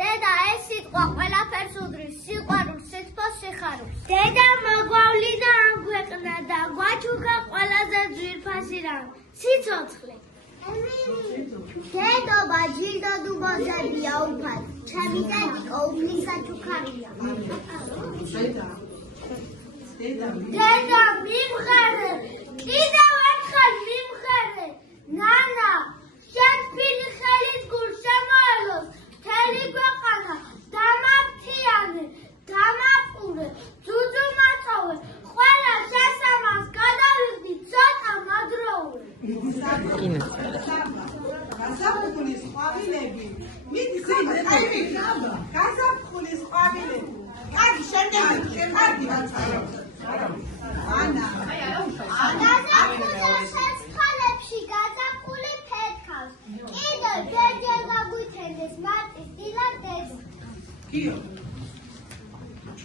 დედა ეს სიტყვა ყველაფერს უდრის, სიყვარულს, სითბოს, სიხარულს. დედა მოგვავლიდა ამ ქვეყნა და გვაჩუქა ყველაზე ძვირფასი რამ, სიცოცხლე. დედობა ჯილდოდუბოზებია უფალ, ჩემი დედიკო უბნის საჩუქარია. დედა მიმღერე, კიდევ ერთხელ მიმღერე, ნანა, შენ თბილი ხელით გულს შემოელოს, მთელი ქვეყანა დამაფთიანე, დამაპყურე, ძუძუმაწოვე, ყველა შესამა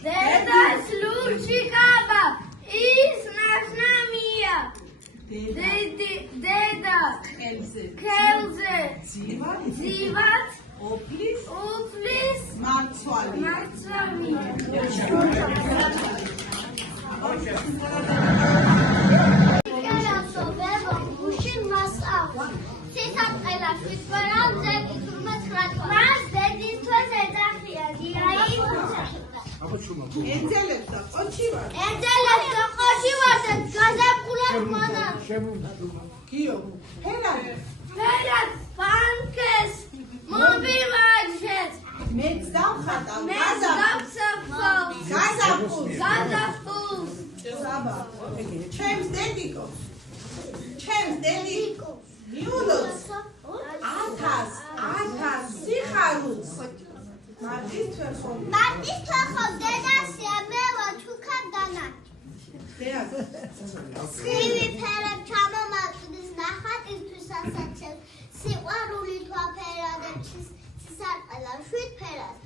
დედას ლურჯი კაბა ის ნახნამია დედა ქელზე ძივად ოფლის მარცვალია Enzelებს და ყოჩი ვარ. გაზაფხულად მანა. გიო. ფერად ბანკეს მობილაჟეს. მეც დავხატავ. გაზაფხულს. საბა. ჩემს დედიკო. მიულოც. 1000 სიხარულს. მარტის თვეხო დედასია მე ვარ ჩუქანდანა სივი ფერებ ჩამომატვდის ნახატისთვის ასაცებს სიყვარული თვალფერადებს სისარტყელა შვიდ ფერას